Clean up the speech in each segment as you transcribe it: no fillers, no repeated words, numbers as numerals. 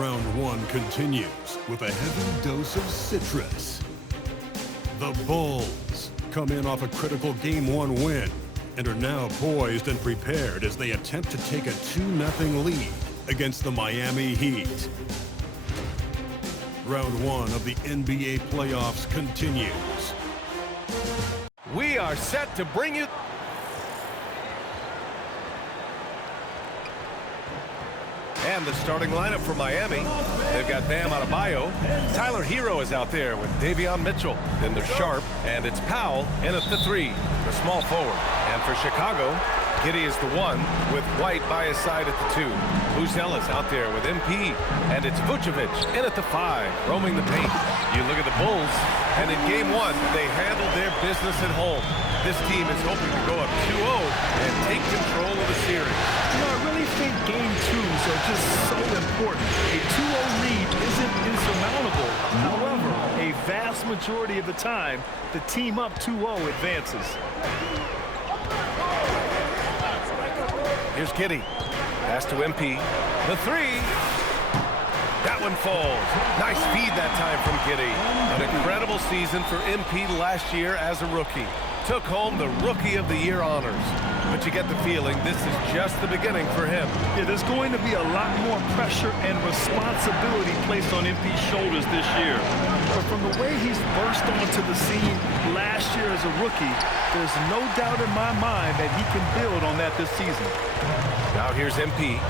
Round one continues with a heavy dose of citrus. The Bulls come in off a critical Game 1 win and are now poised and prepared as they attempt to take a 2-0 lead against the Miami Heat. Round one of the NBA playoffs continues. We are set to bring you... And the starting lineup for Miami. They've got Bam Adebayo. Tyler Hero is out there with Davion Mitchell. Then there's Sharp, and it's Powell in at the 3, the small forward. And for Chicago, Giddey is the 1 with White by his side at the 2. Buzell is out there with MP, and it's Vucevic in at the 5, roaming the paint. You look at the Bulls, and in Game 1, they handled their business at home. This team is hoping to go up 2-0 and take control of the series. You know, I really think Game 2s are just so important. A 2-0 lead isn't insurmountable. However, a vast majority of the time, the team up 2-0 advances. Here's Giddey. Pass to MP. The 3. That one falls. Nice feed that time from Giddey. An incredible season for MP last year as a rookie. Took home the Rookie of the Year honors. But you get the feeling this is just the beginning for him. Yeah, there's going to be a lot more pressure and responsibility placed on MP's shoulders this year. But from the way he's burst onto the scene last year as a rookie, there's no doubt in my mind that he can build on that this season. Now here's MP.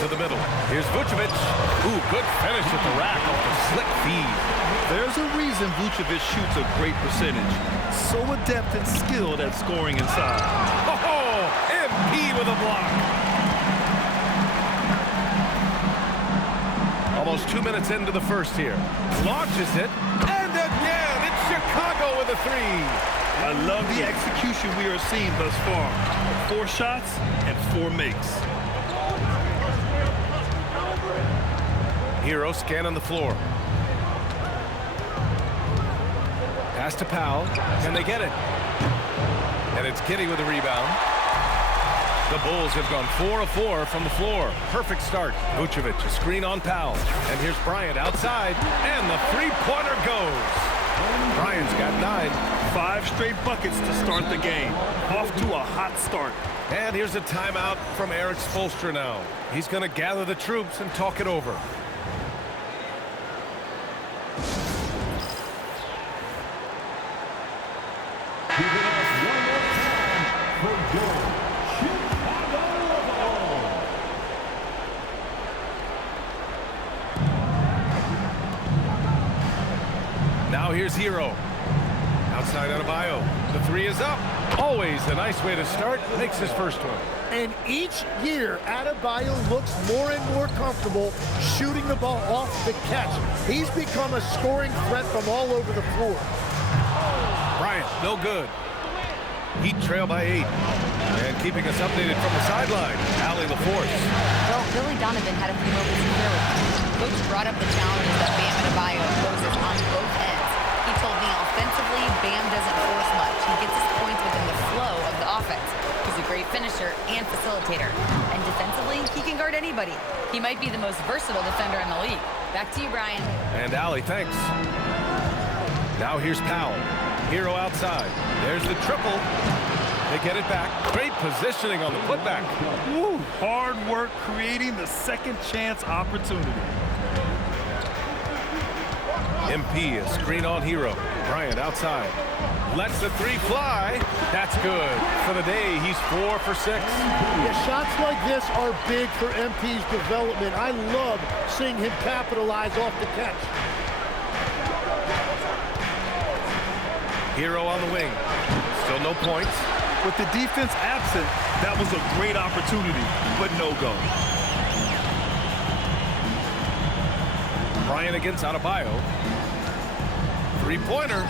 To the middle. Here's Vucevic. Ooh, good finish at the rack off the slick feed. There's a reason Vucevic shoots a great percentage. So adept and skilled at scoring inside. Oh, MP with a block. Almost 2 minutes into the first here. Launches it. And again, it's Chicago with a 3. I love the execution we are seeing thus far. 4 shots and 4 makes. Hero scanning the floor. Pass to Powell. Can they get it? And it's Giddey with the rebound. The Bulls have gone 4 of 4 from the floor. Perfect start. Vucevic, a screen on Powell. And here's Bryant outside. And the 3-pointer goes. Bryant's got 9. 5 straight buckets to start the game. Off to a hot start. And here's a timeout from Eric Spoelstra now. He's going to gather the troops and talk it over. Now here's Hero. Outside Adebayo. The 3 is up. Always a nice way to start. Makes his first one. And each year, Adebayo looks more and more comfortable shooting the ball off the catch. He's become a scoring threat from all over the floor. Bryant, no good. Heat trail by 8. And keeping us updated from the sideline, Allie LaForce. Well, Billy Donovan had a few moments here. Coach brought up the challenges that Bam Adebayo poses on both ends. He told me offensively, Bam doesn't force much. He gets his points within the flow of the offense. He's a great finisher and facilitator. And defensively, he can guard anybody. He might be the most versatile defender in the league. Back to you, Brian. And Allie, thanks. Now here's Powell. Hero outside. There's the triple. They get it back. Great positioning on the putback. Woo, hard work creating the second chance opportunity. MP, a screen on Hero. Bryant outside. Lets the 3 fly. That's good. For the day, he's 4 for 6. Yeah, shots like this are big for MP's development. I love seeing him capitalize off the catch. Hero on the wing. Still no points. With the defense absent, that was a great opportunity, but no go. Bryant against Adebayo. 3-pointer.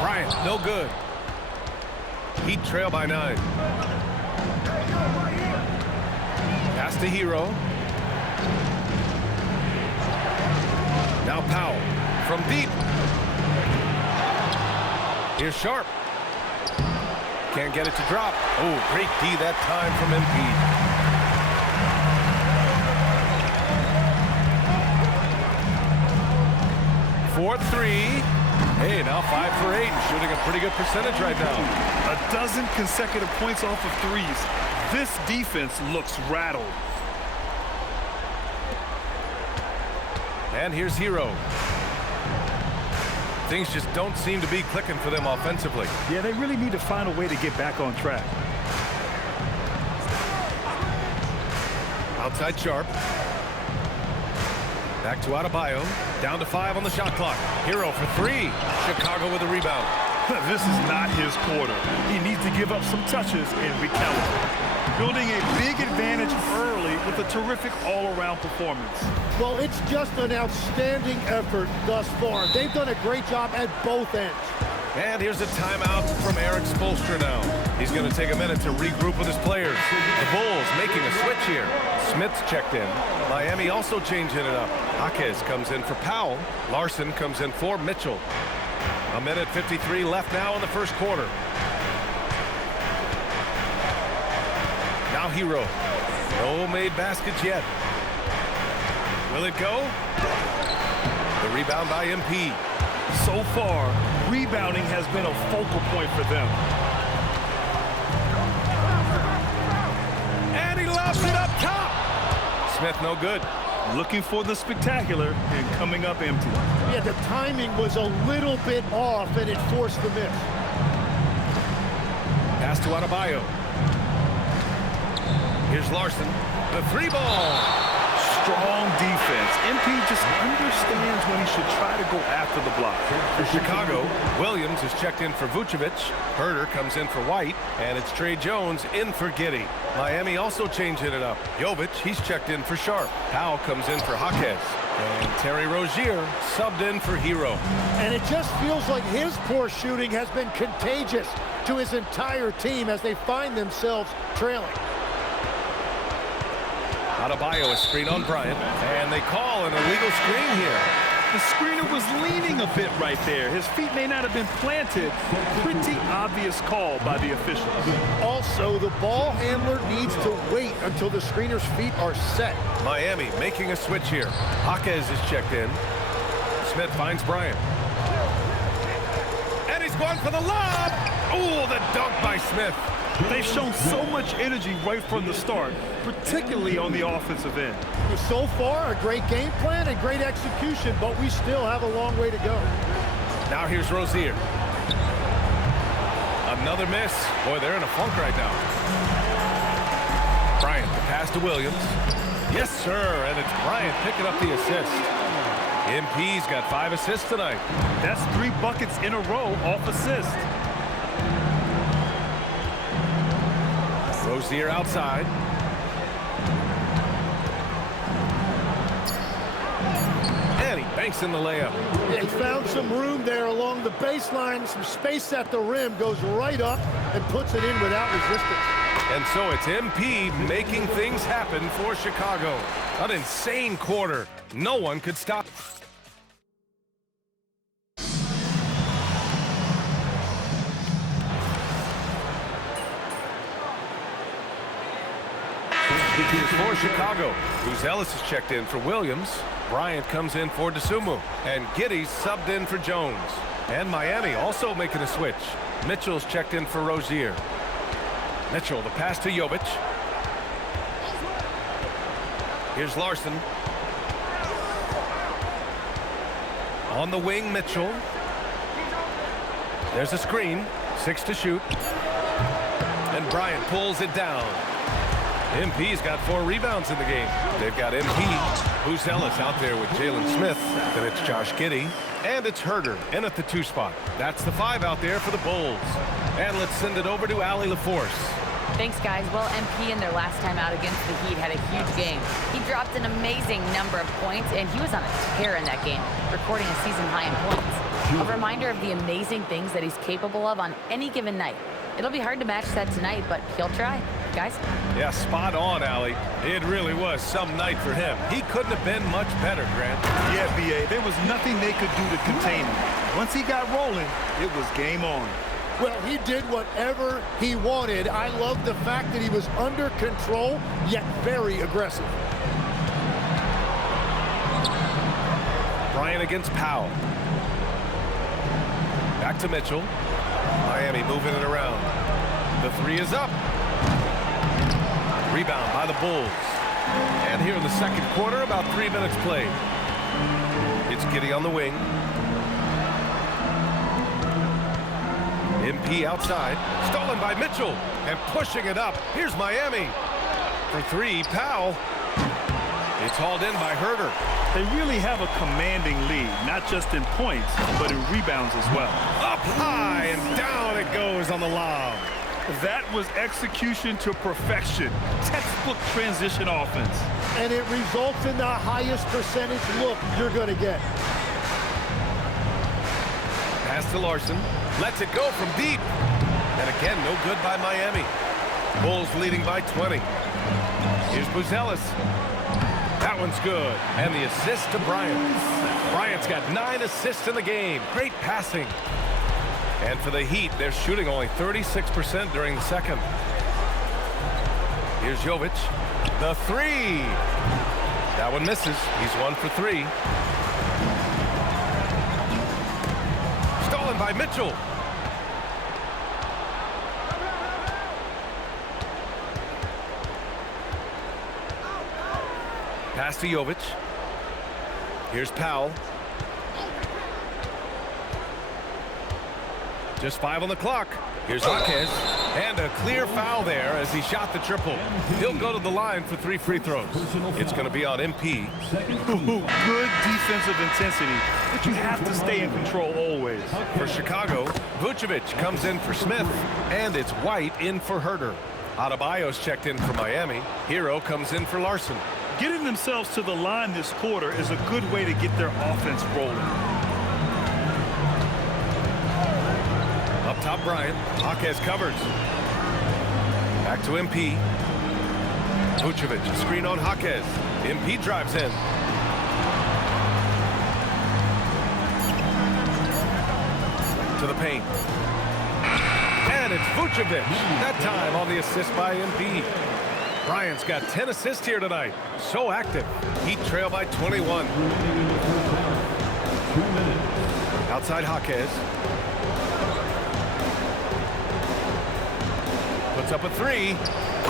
Bryant, no good. Heat trail by 9. Pass to Hero. Now Powell from deep. Here's Sharp. Can't get it to drop. Oh, great D that time from MP. for 3. Hey, now 5 for 8, shooting a pretty good percentage right now. A dozen consecutive points off of threes. This defense looks rattled. And here's Hero. Things just don't seem to be clicking for them offensively. Yeah, they really need to find a way to get back on track. Outside Sharp. Back to Adebayo. Down to 5 on the shot clock. Hero for 3. Chicago with a rebound. This is not his quarter. He needs to give up some touches and recalibrate. Building a big advantage early with a terrific all-around performance. Well, it's just an outstanding effort thus far. They've done a great job at both ends. And here's a timeout from Eric Spoelstra now. He's going to take a minute to regroup with his players. The Bulls making a switch here. Smith's checked in. Miami also changing it up. Jaquez comes in for Powell. Larson comes in for Mitchell. A minute 53 left now in the first quarter. Now Hero. No made baskets yet. Will it go? The rebound by MP. So far, rebounding has been a focal point for them. And he lobs it up top. Smith no good. Looking for the spectacular and coming up empty. Yeah, the timing was a little bit off and it forced the miss. Pass to Adebayo. Here's Larson. The 3 ball. Strong defense. MP just understands when he should try to go after the block. For Chicago, Williams is checked in for Vucevic. Herter comes in for White. And it's Trey Jones in for Giddey. Miami also changing it up. Jovic, he's checked in for Sharp. Powell comes in for Jaquez. And Terry Rozier subbed in for Hero. And it just feels like his poor shooting has been contagious to his entire team as they find themselves trailing. Adebayo is screen on Bryant, and they call an illegal screen here. The screener was leaning a bit right there. His feet may not have been planted. Pretty obvious call by the officials. Also, the ball handler needs to wait until the screener's feet are set. Miami making a switch here. Jaquez is checked in. Smith finds Bryant. And he's going for the lob. Oh, the dunk by Smith. They've shown so much energy right from the start, particularly on the offensive end. So far, a great game plan and great execution, but we still have a long way to go. Now here's Rozier. Another miss. Boy, they're in a funk right now. Bryant, the pass to Williams. Yes, sir, and it's Bryant picking up the assist. MP's got 5 assists tonight. That's 3 buckets in a row off assist. Rozier outside. And he banks in the layup. Yeah, he found some room there along the baseline. Some space at the rim, goes right up and puts it in without resistance. And so it's MP making things happen for Chicago. An insane quarter. No one could stop. For Chicago, who's Ellis is checked in for Williams. Bryant comes in for DeSumo. And Giddey's subbed in for Jones. And Miami also making a switch. Mitchell's checked in for Rozier. Mitchell, the pass to Jovic. Here's Larson. On the wing, Mitchell. There's a screen. 6 to shoot. And Bryant pulls it down. MP's got 4 rebounds in the game. They've got MP, who's Ellis out there with Jalen Smith. Then it's Josh Giddey. And it's Herter in at the 2 spot. That's the 5 out there for the Bulls. And let's send it over to Allie LaForce. Thanks, guys. Well, MP in their last time out against the Heat had a huge game. He dropped an amazing number of points, and he was on a tear in that game, recording a season high in points. A reminder of the amazing things that he's capable of on any given night. It'll be hard to match that tonight, but he'll try. Guys? Yeah, spot on, Allie. It really was some night for him. He couldn't have been much better, Grant. Yeah, B.A., there was nothing they could do to contain him. Once he got rolling, it was game on. Well, he did whatever he wanted. I love the fact that he was under control, yet very aggressive. Bryant against Powell. Back to Mitchell. Miami moving it around. The three is up. Rebound by the Bulls. And here in the second quarter, about 3 minutes played. It's Giddey on the wing. MP outside. Stolen by Mitchell. And pushing it up. Here's Miami. For three, Powell. It's hauled in by Herder. They really have a commanding lead, not just in points, but in rebounds as well. Up high and down it goes on the lob. That was execution to perfection. Textbook transition offense. And it results in the highest percentage look you're going to get. Pass to Larson. Lets it go from deep. And again, no good by Miami. Bulls leading by 20. Here's Buzelis. That one's good. And the assist to Bryant. Bryant's got 9 assists in the game. Great passing. And for the Heat, they're shooting only 36% during the second. Here's Jovic. The three. That one misses. He's 1 for 3. Stolen by Mitchell. Pass to Jovic. Here's Powell. Just 5 on the clock. Here's Jaquez. And a clear foul there as he shot the triple. He'll go to the line for 3 free throws. It's going to be on MP. Good defensive intensity, but you have to stay in control always. For Chicago, Vucevic comes in for Smith. And it's White in for Herder. Adebayo's checked in for Miami. Hero comes in for Larson. Getting themselves to the line this quarter is a good way to get their offense rolling. Up top, Bryant. Jaquez covers. Back to MP. Vucevic, screen on Jaquez. MP drives in. To the paint. And it's Vucevic. That time on the assist by MP. Bryant's got 10 assists here tonight. So active. Heat trail by 21. Outside Jaquez. Puts up a three.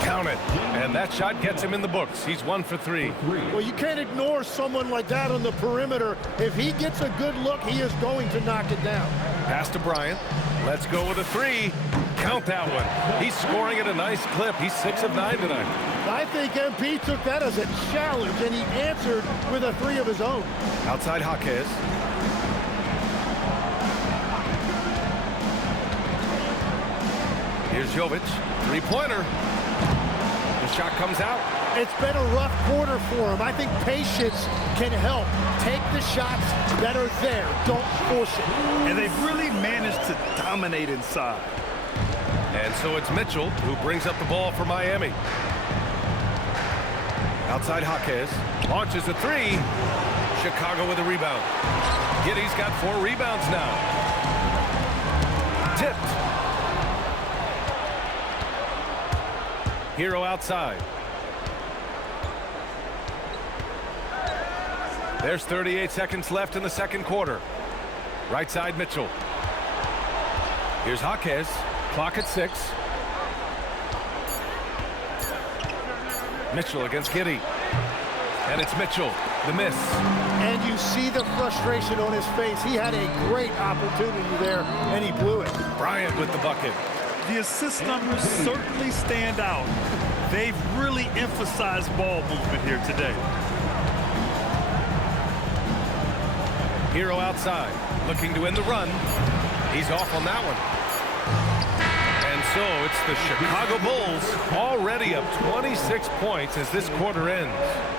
Count it. And that shot gets him in the books. He's 1 for 3. Well, you can't ignore someone like that on the perimeter. If he gets a good look, he is going to knock it down. Pass to Bryant. Let's go with a 3. Count that one. He's scoring at a nice clip. He's 6 of 9 tonight. I think MP took that as a challenge, and he answered with a 3 of his own. Outside Jaquez. Here's Jovic. 3-pointer. The shot comes out. It's been a rough quarter for him. I think patience can help. Take the shots that are there. Don't force it. And they've really managed to dominate inside. And so it's Mitchell who brings up the ball for Miami. Outside Jaquez. Launches a 3. Chicago with a rebound. Giddey's got 4 rebounds now. Tipped. Hero outside. There's 38 seconds left in the second quarter. Right side Mitchell. Here's Jaquez. Clock at 6. Mitchell against Giddey. And it's Mitchell. The miss. And you see the frustration on his face. He had a great opportunity there, and he blew it. Bryant with the bucket. The assist numbers certainly stand out. They've really emphasized ball movement here today. Hero outside, looking to end the run. He's off on that one. And so it's the Chicago Bulls already up 26 points as this quarter ends.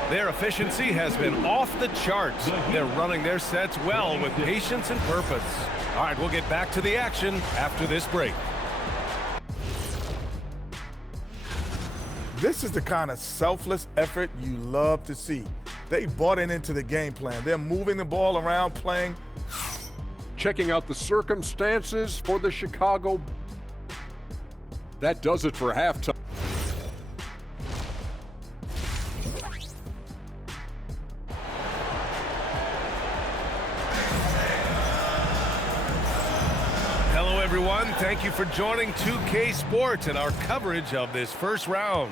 Their efficiency has been off the charts. They're running their sets well with patience and purpose. All right, we'll get back to the action after this break. This is the kind of selfless effort you love to see. They bought into the game plan. They're moving the ball around, playing. Checking out the circumstances for the Chicago. That does it for halftime. everyone. Thank you for joining 2K Sports and our coverage of this first round.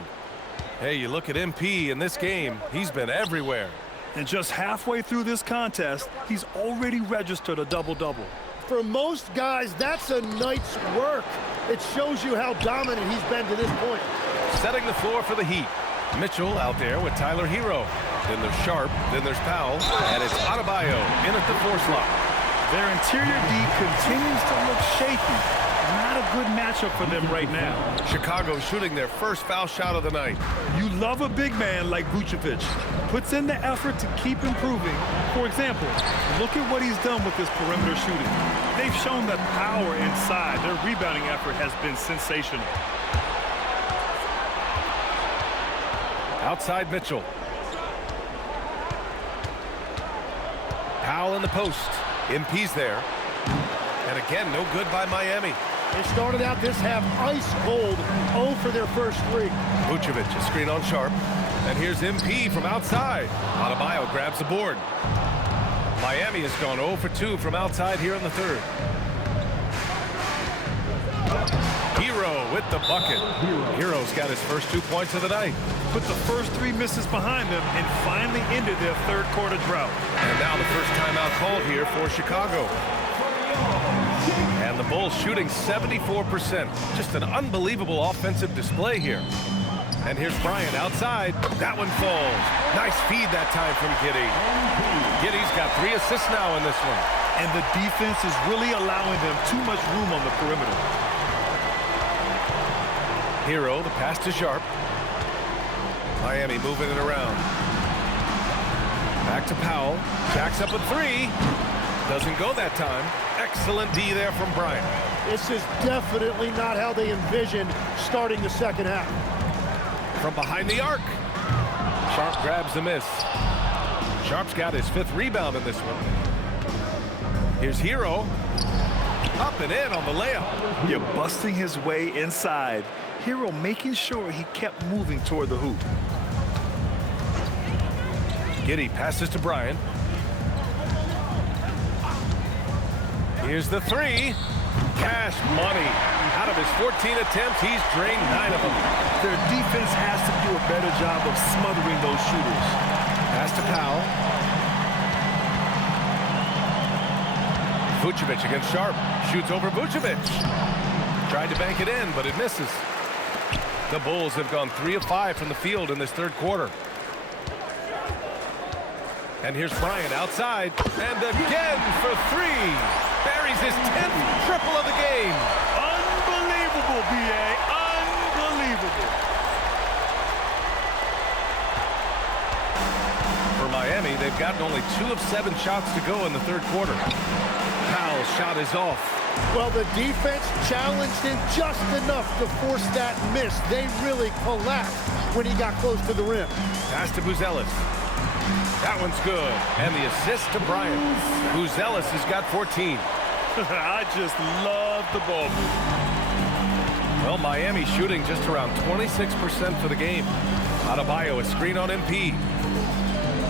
Hey, you look at MP in this game, he's been everywhere. And just halfway through this contest, he's already registered a double-double. For most guys, that's a night's work. It shows you how dominant he's been to this point. Setting the floor for the Heat. Mitchell out there with Tyler Hero. Then there's Sharp, then there's Powell, and it's Adebayo in at the 4 slot. Their interior D continues to look shaky. Not a good matchup for them right now. Chicago shooting their first foul shot of the night. You love a big man like Vucevic. Puts in the effort to keep improving. For example, look at what he's done with his perimeter shooting. They've shown that power inside. Their rebounding effort has been sensational. Outside Mitchell. Powell in the post. MP's there. And again, no good by Miami. They started out this half ice cold, 0 for their first 3. Vucevic, a screen on Sharp. And here's MP from outside. Adebayo grabs the board. Miami has gone 0 for 2 from outside here in the third. Hero with the bucket. Hero's got his first 2 points of the night. Put the first 3 misses behind them and finally ended their third quarter drought. And now the first timeout called here for Chicago. And the Bulls shooting 74%. Just an unbelievable offensive display here. And here's Bryant outside. That one falls. Nice feed that time from Giddey. Giddey's got 3 assists now in this one. And the defense is really allowing them too much room on the perimeter. Hero, the pass to Sharp. Miami moving it around. Back to Powell. Jacks up a 3. Doesn't go that time. Excellent D there from Bryant. This is definitely not how they envisioned starting the second half. From behind the arc. Sharp grabs the miss. Sharp's got his 5th rebound in this one. Here's Hero. Up and in on the layup. You're busting his way inside. Hero making sure he kept moving toward the hoop. Giddey passes to Bryant. Here's the 3. Cash money. Out of his 14 attempts, he's drained 9 of them. Their defense has to do a better job of smothering those shooters. Pass to Powell. Vucevic against Sharp. Shoots over Vucevic. Tried to bank it in, but it misses. The Bulls have gone 3 of 5 from the field in this third quarter. And here's Bryant outside. And again for 3. Buries his 10th triple of the game. Unbelievable, B.A. Unbelievable. For Miami, they've gotten only 2 of 7 shots to go in the third quarter. Powell's shot is off. Well, the defense challenged him just enough to force that miss. They really collapsed when he got close to the rim. Pass to Buzelis. That one's good. And the assist to Bryant. Buzelis has got 14. I just love the ball movement. Well, Miami shooting just around 26% for the game. Adebayo, a screen on MP.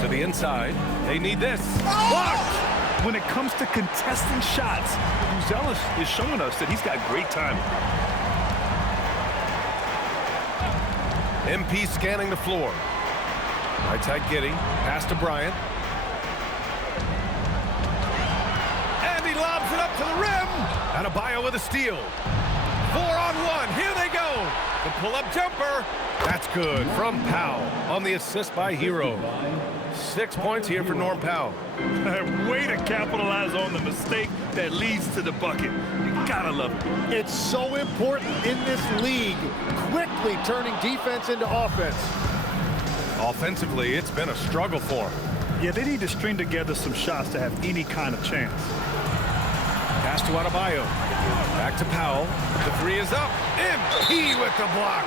To the inside. They need this. Blocked! When it comes to contesting shots, Buzelis is showing us that he's got great timing. MP scanning the floor. Right side Giddey. Pass to Bryant. And he lobs it up to the rim. Adebayo with a steal. 4-on-1. Here they go. The pull-up jumper. That's good from Powell on the assist by Hero. 6 points here for Norm Powell. Way to capitalize on the mistake that leads to the bucket. You gotta love it. It's so important in this league, quickly turning defense into offense. Offensively, it's been a struggle for him. Yeah, they need to string together some shots to have any kind of chance. Pass to Adebayo. Back to Powell. The 3 is up. MP with the block.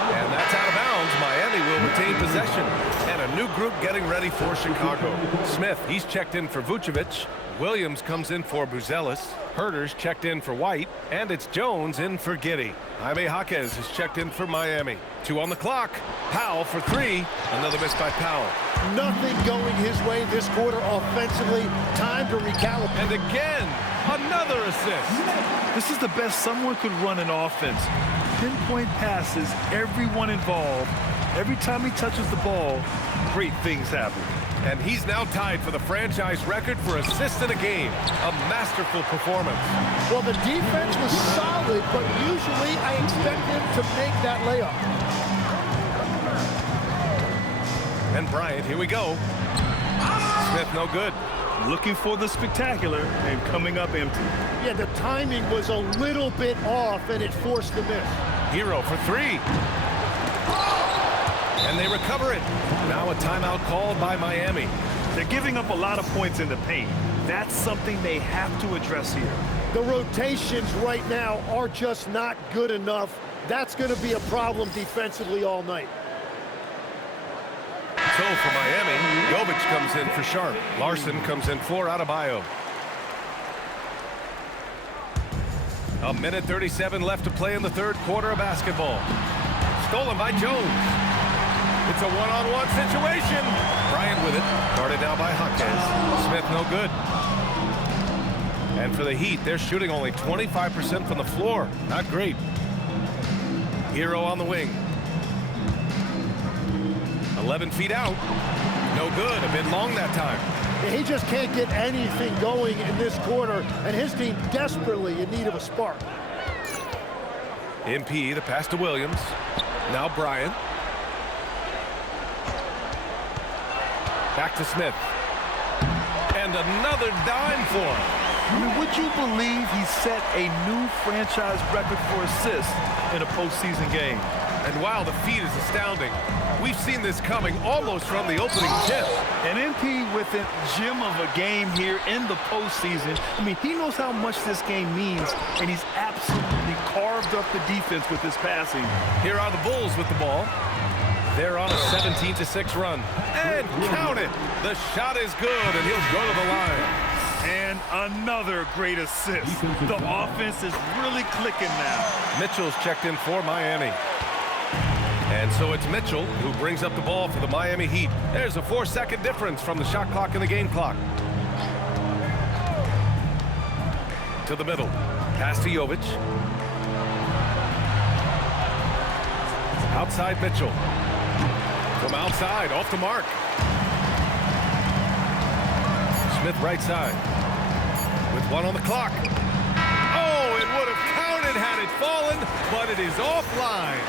And that's out of bounds. Miami will retain possession. And a new group getting ready for Chicago. Smith, he's checked in for Vucevic. Williams comes in for Buzelis. Herter's checked in for White. And it's Jones in for Giddey. Jaime Jaquez has checked in for Miami. 2 on the clock. Powell for 3. Another miss by Powell. Nothing going his way this quarter offensively. Time to recalibrate. And again, Another assist. This is the best someone could run an offense. Pinpoint passes, everyone involved. Every time he touches the ball, great things happen. And he's now tied for the franchise record for assists in a game. A masterful performance. Well, the defense was solid, but usually I expect him to make that layup. And Bryant, here we go. Smith, no good. Looking for the spectacular and coming up empty. Yeah, the timing was a little bit off, and it forced the miss. Hero for three. And they recover it. Now a timeout called by Miami. They're giving up a lot of points in the paint. That's something they have to address here. The rotations right now are just not good enough. That's going to be a problem defensively all night. So for Miami, Jovic comes in for Sharp. Larson comes in for Adebayo. A minute 37 left to play in the third quarter of basketball. Stolen by Jones. It's a one-on-one situation. Bryant with it. Guarded now by Jaquez. Smith no good. And for the Heat, they're shooting only 25% from the floor. Not great. Hero on the wing. 11 feet out. No good. A bit long that time. He just can't get anything going in this quarter, and his team desperately in need of a spark. MP, the pass to Williams. Now Bryant. Back to Smith. And another dime for him. I mean, would you believe he set a new franchise record for assists in a postseason game? And wow, the feat is astounding. We've seen this coming almost from the opening tip. An MP with a gem of a game here in the postseason. I mean, he knows how much this game means, and he's absolutely carved up the defense with his passing. Here are the Bulls with the ball. They're on a 17-6 run. And count it. The shot is good, and he'll go to the line. And another great assist. The offense is really clicking now. Mitchell's checked in for Miami. And so it's Mitchell who brings up the ball for the Miami Heat. There's a 4-second difference from the shot clock and the game clock. To the middle. Pass to Jovic. Outside Mitchell. From outside, off the mark. Smith right side. With one on the clock. Oh, it would have counted had it fallen, but it is offline.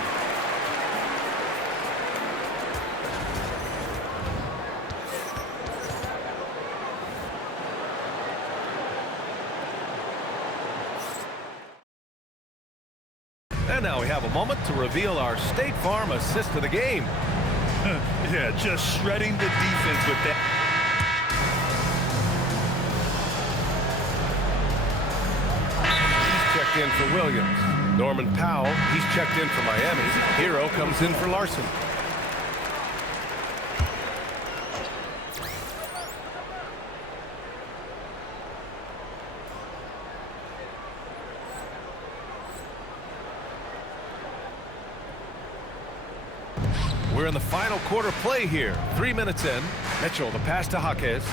And now we have a moment to reveal our State Farm assist of the game. Yeah, just shredding the defense with that. He's checked in for Williams. Norman Powell, he's checked in for Miami. Hero comes in for Larson. We're in the final quarter play here. 3 minutes in. Mitchell, the pass to Jaquez.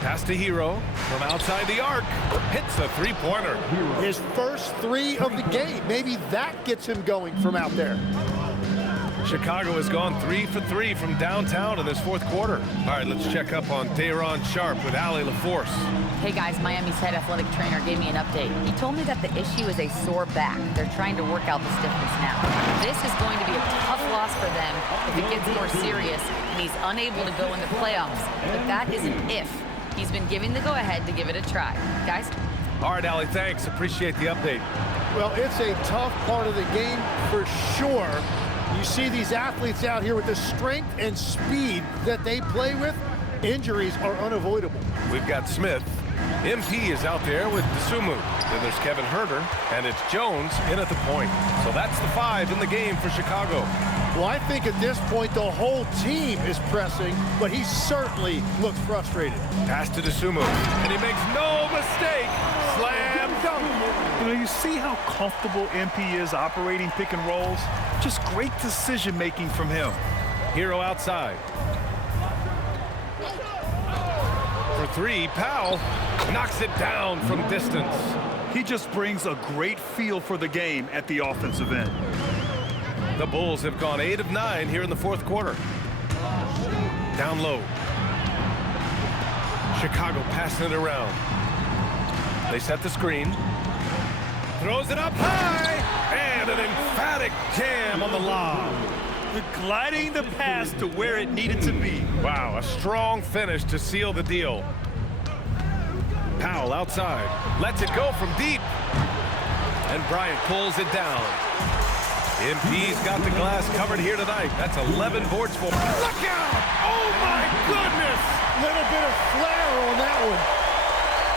Pass to Hero from outside the arc. Hits a three-pointer. His first three of the game. Maybe that gets him going from out there. Chicago has gone 3 for 3 from downtown in this fourth quarter. All right, let's check up on Day'Ron Sharp with Allie LaForce. Hey guys, Miami's head athletic trainer gave me an update. He told me that the issue is a sore back. They're trying to work out the stiffness now. This is going to be a tough loss for them if it gets more serious and he's unable to go in the playoffs. But that is an if. He's been giving the go-ahead to give it a try. Guys? All right, Allie, thanks. Appreciate the update. Well, it's a tough part of the game for sure. You see these athletes out here with the strength and speed that they play with. Injuries are unavoidable. We've got Smith. MP is out there with Dosunmu. Then there's Kevin Huerter, and it's Jones in at the point. So that's the 5 in the game for Chicago. Well, I think at this point the whole team is pressing, but he certainly looks frustrated. Pass to Dosunmu, and he makes no mistake. Slam dunk. You know, you see how comfortable MP is operating pick and rolls? Just great decision-making from him. Hero outside. For three, Powell knocks it down from distance. He just brings a great feel for the game at the offensive end. The Bulls have gone 8 of 9 here in the fourth quarter. Down low. Chicago passing it around. They set the screen. Throws it up high. And an emphatic jam on the lob. Gliding the pass to where it needed to be. Wow, a strong finish to seal the deal. Powell outside. Lets it go from deep. And Bryant pulls it down. MP's got the glass covered here tonight. That's 11 boards for him. Look out! Oh, my goodness! Little bit of flair on that one.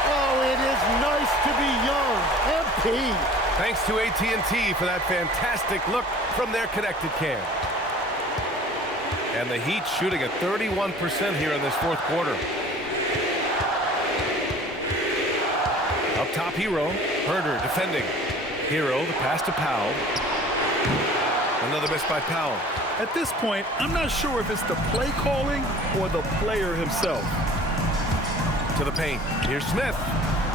Oh, it is nice to be young. MP. Thanks to AT&T for that fantastic look from their connected cam. And the Heat shooting at 31% here in this fourth quarter. Up top, Hero. Herder defending. Hero, the pass to Powell. Another miss by Powell. At this point, I'm not sure if it's the play calling or the player himself. To the paint. Here's Smith.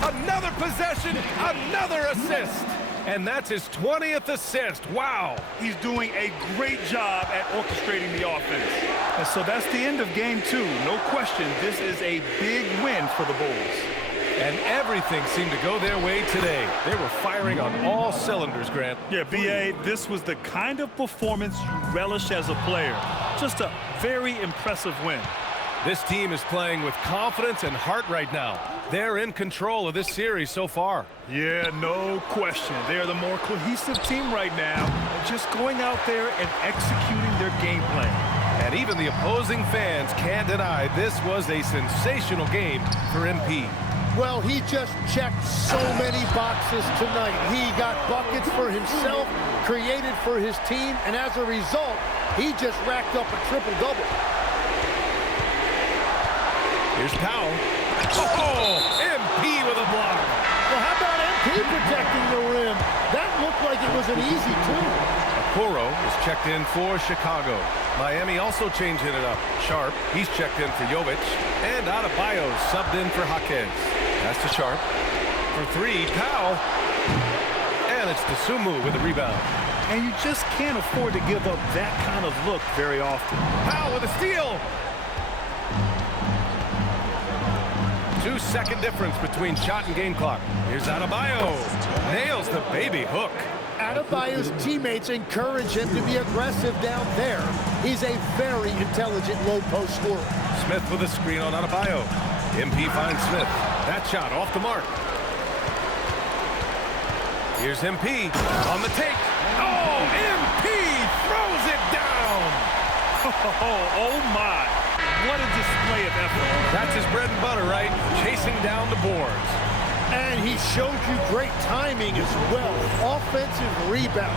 Another possession, another assist. And that's his 20th assist. Wow. He's doing a great job at orchestrating the offense. And so that's the end of game 2. No question, this is a big win for the Bulls. And everything seemed to go their way today. They were firing on all cylinders, Grant. Yeah, B.A., this was the kind of performance you relish as a player. Just a very impressive win. This team is playing with confidence and heart right now. They're in control of this series so far. Yeah, no question. They're the more cohesive team right now, just going out there and executing their game plan. And even the opposing fans can't deny this was a sensational game for MP. Well, he just checked so many boxes tonight. He got buckets for himself, created for his team, and as a result, he just racked up a triple-double. Here's Powell. Oh, MP with a block. Well, how about MP protecting the rim? That looked like it was an easy two. Okoro is checked in for Chicago. Miami also changing it up. Sharp, he's checked in for Jovic. And Adebayo subbed in for Jaquez. That's to Sharp. For three, Powell. And it's Sumu with the rebound. And you just can't afford to give up that kind of look very often. Powell with a steal. 2-second difference between shot and game clock. Here's Adebayo. Nails the baby hook. Adebayo's teammates encourage him to be aggressive down there. He's a very intelligent low-post scorer. Smith with a screen on Adebayo. MP finds Smith. That shot off the mark. Here's MP on the take. Oh, MP throws it down. Oh my. What a display of effort. That's his bread and butter, right? Chasing down the boards. And he showed you great timing as well. Offensive rebound.